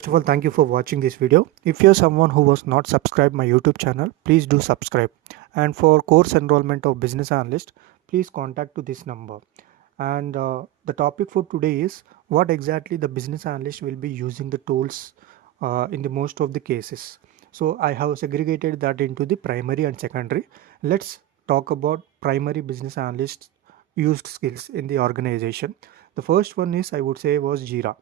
First of all, thank you for watching this video. If you're someone who was not subscribed my YouTube channel, please do subscribe. And for course enrollment of business analyst, please contact to this number. And the topic for today is what exactly the business analyst will be using the tools in the most of the cases. So I have segregated that into the primary and secondary. Let's talk about primary business analyst used skills in the organization. The first one is I would say was JIRA.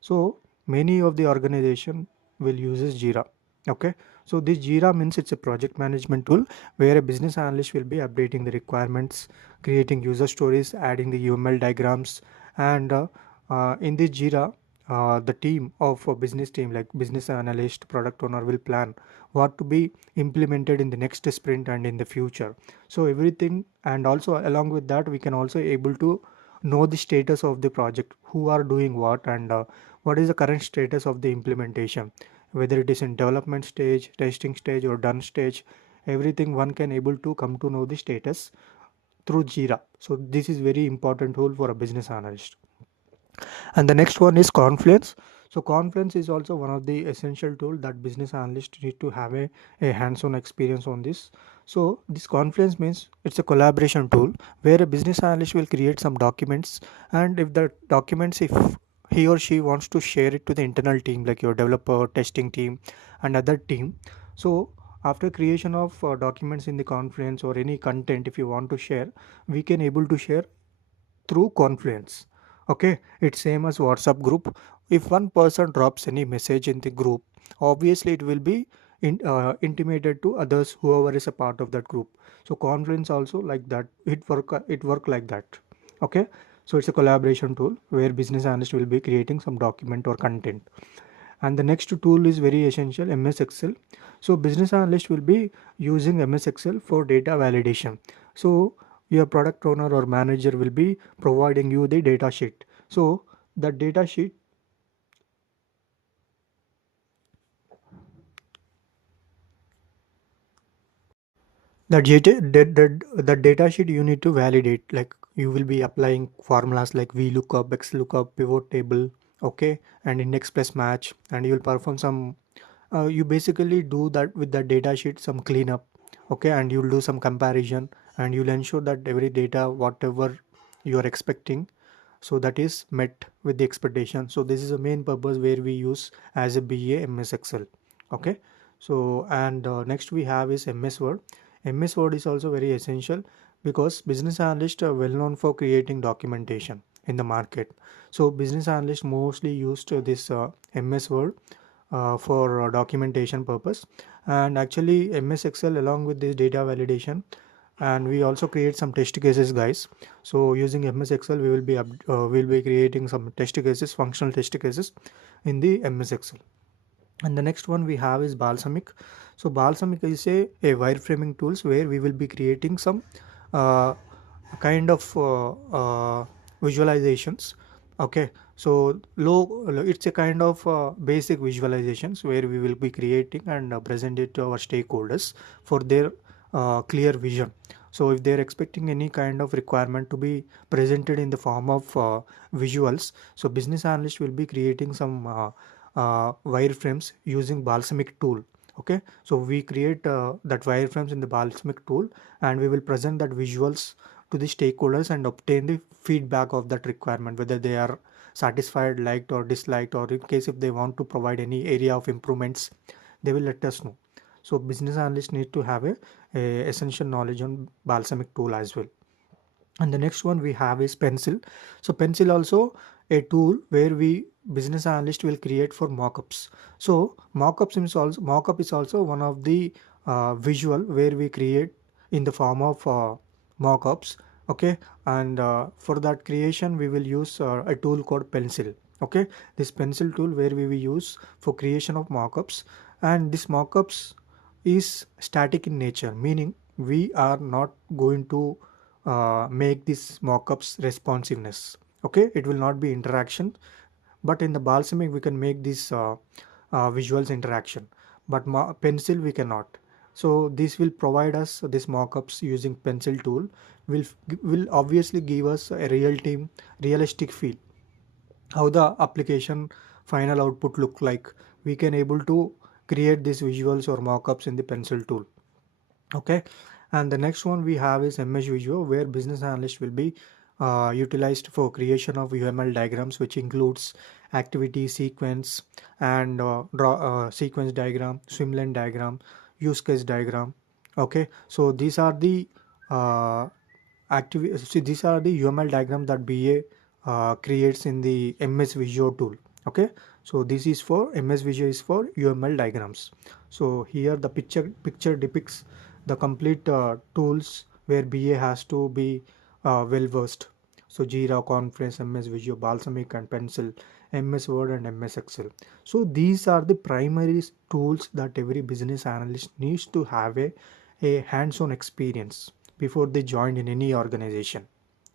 So many of the organization will uses JIRA. Okay, so this JIRA means it's a project management tool where a business analyst will be updating the requirements, creating user stories, adding the UML diagrams, and in this JIRA, the team of a business team like business analyst, product owner will plan what to be implemented in the next sprint and in the future. So everything, and also along with that, we can also able to know the status of the project, who are doing what, and what is the current status of the implementation, whether it is in development stage, testing stage, or done stage. Everything one can able to come to know the status through Jira. So this is very important tool for a business analyst. And the next one is Confluence. So Confluence is also one of the essential tool that business analysts need to have a hands-on experience on this. So this Confluence means it's a collaboration tool where a business analyst will create some documents, and if the documents, if he or she wants to share it to the internal team like your developer, testing team, and other team. So after creation of documents in the Confluence or any content, if you want to share, we can able to share through Confluence. Okay, it's same as WhatsApp group. If one person drops any message in the group, obviously it will be intimated to others whoever is a part of that group. So Confluence also like that. It work like that. Okay, so it's a collaboration tool where business analyst will be creating some document or content. And the next tool is very essential, MS Excel. So business analyst will be using MS Excel for data validation. So your product owner or manager will be providing you the data sheet. So the data sheet, the data sheet you need to validate, like you will be applying formulas like VLOOKUP, XLOOKUP, pivot table, okay, and index plus match, and you will perform some you basically do that with the data sheet, some cleanup, okay, and you'll do some comparison, and you'll ensure that every data whatever you are expecting, so that is met with the expectation. So this is the main purpose where we use as a BA MS Excel. Okay, so and next we have is MS Word. MS Word is also very essential because business analysts are well known for creating documentation in the market. So business analysts mostly used this MS Word for documentation purpose, and actually MS Excel along with this data validation, and we also create some test cases, guys. So using MS Excel we'll be creating some test cases, functional test cases in the MS Excel. And the next one we have is Balsamic. So Balsamic is a wireframing tools where we will be creating some uh, kind of visualizations. Okay, so it's a kind of basic visualizations where we will be creating and present it to our stakeholders for their clear vision. So if they're expecting any kind of requirement to be presented in the form of visuals, so business analyst will be creating some wireframes using Balsamic tool. Okay, so we create that wireframes in the Balsamic tool, and we will present that visuals to the stakeholders and obtain the feedback of that requirement, whether they are satisfied, liked or disliked, or in case if they want to provide any area of improvements, they will let us know. So business analysts need to have a essential knowledge on Balsamic tool as well. And the next one we have is Pencil. So Pencil also a tool where we business analyst will create for mockups. So mockup is also one of the visual where we create in the form of mockups. Okay, and for that creation we will use a tool called Pencil. Okay, this Pencil tool where we will use for creation of mockups, and this mockups is static in nature, meaning we are not going to make this mockups responsiveness. Okay, it will not be interaction, but in the Balsamic we can make this visuals interaction, but Pencil we cannot. So this will provide us this mockups using Pencil tool will obviously give us a realistic feel how the application final output look like. We can able to create these visuals or mockups in the pencil tool. Okay, and the next one we have is MS Visio, where business analyst will be utilized for creation of UML diagrams, which includes activity sequence and draw sequence diagram, swimlane diagram, use case diagram. Okay, so these are the see, these are the UML diagram that BA creates in the MS Visio tool. Okay, so this is for MS Visio is for UML diagrams. So here the picture depicts the complete tools where BA has to be well versed. So JIRA, Confluence, MS Visio, Balsamic and Pencil, MS Word and MS Excel. So these are the primary tools that every business analyst needs to have a hands-on experience before they join in any organization.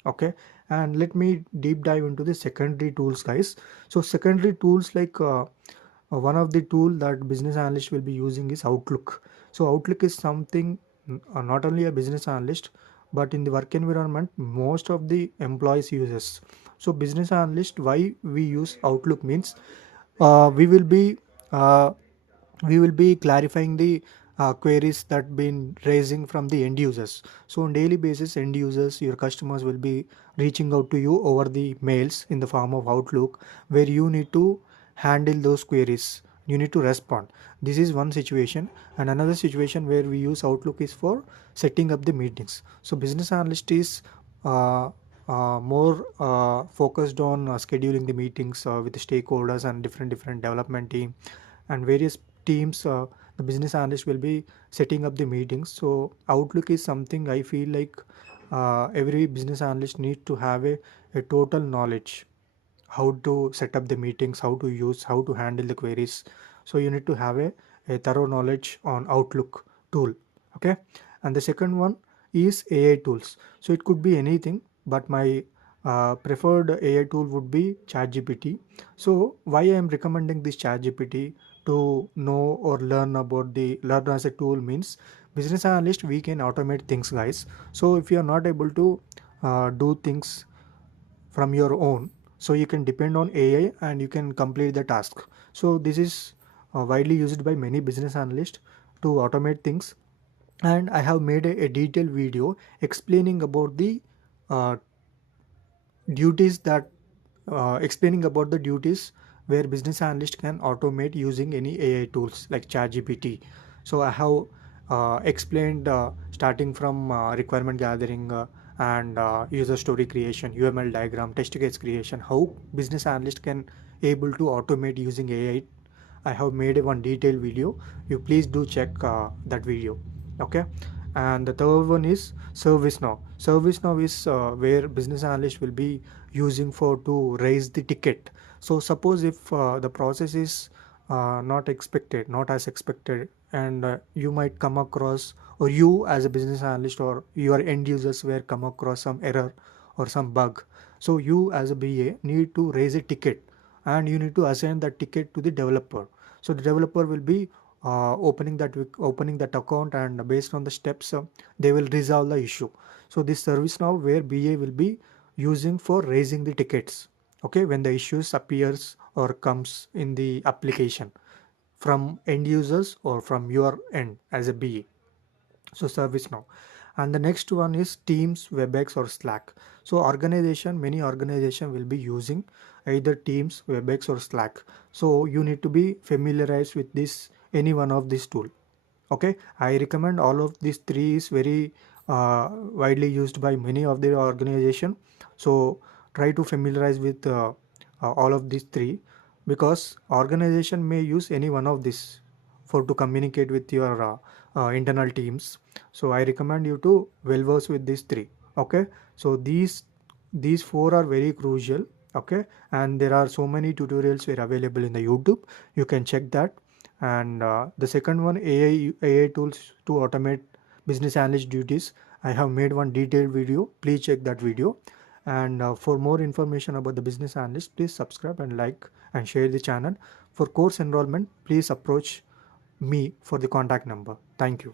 Okay, and let me deep dive into the secondary tools, guys. So secondary tools like one of the tool that business analyst will be using is Outlook. So Outlook is something not only a business analyst, but in the work environment most of the employees uses. So business analyst, why we use Outlook means uh, we will be uh, we will be clarifying the queries that been raising from the end users. So on daily basis, end users, your customers will be reaching out to you over the mails in the form of Outlook, where you need to handle those queries, you need to respond. This is one situation, and another situation where we use Outlook is for setting up the meetings. So business analyst is uh, more focused on scheduling the meetings with the stakeholders and different development team and various teams. The business analyst will be setting up the meetings. So Outlook is something I feel like every business analyst needs to have a total knowledge how to set up the meetings, how to use, how to handle the queries. So you need to have a thorough knowledge on Outlook tool. Okay, and the second one is AI tools. So it could be anything, but my preferred AI tool would be ChatGPT. So why I am recommending this ChatGPT to know or learn about the learn as a tool means business analyst we can automate things, guys. So if you are not able to do things from your own, so you can depend on AI and you can complete the task. So this is widely used by many business analysts to automate things, and I have made a detailed video explaining about the uh, duties that explaining about the duties where business analyst can automate using any AI tools like ChatGPT. So I have explained starting from requirement gathering and user story creation, UML diagram, test case creation, how business analyst can able to automate using AI. I have made one detailed video. You please do check that video. Okay. And the third one is ServiceNow. ServiceNow is where business analyst will be using for to raise the ticket. So suppose if the process is not expected, not as expected, and you might come across, or you as a business analyst or your end users were come across some error or some bug. So you as a BA need to raise a ticket and you need to assign that ticket to the developer. So the developer will be opening that account, and based on the steps they will resolve the issue. So this service now where BA will be using for raising the tickets, okay, when the issues appears or comes in the application from end users or from your end as a BA. So ServiceNow. And the next one is Teams, WebEx or Slack. So many organization will be using either Teams, WebEx or Slack. So you need to be familiarized with this any one of these tool. Okay, I recommend all of these three is very widely used by many of the organization. So try to familiarize with all of these three, because organization may use any one of this for to communicate with your internal teams. So I recommend you to well verse with these three. Okay, so these four are very crucial. Okay, and there are so many tutorials were available in the YouTube, you can check that. And the second one, AI tools to automate business analyst duties, I have made one detailed video, please check that video. And for more information about the business analyst, please subscribe and like and share the channel. For course enrollment, please approach me for the contact number. Thank you.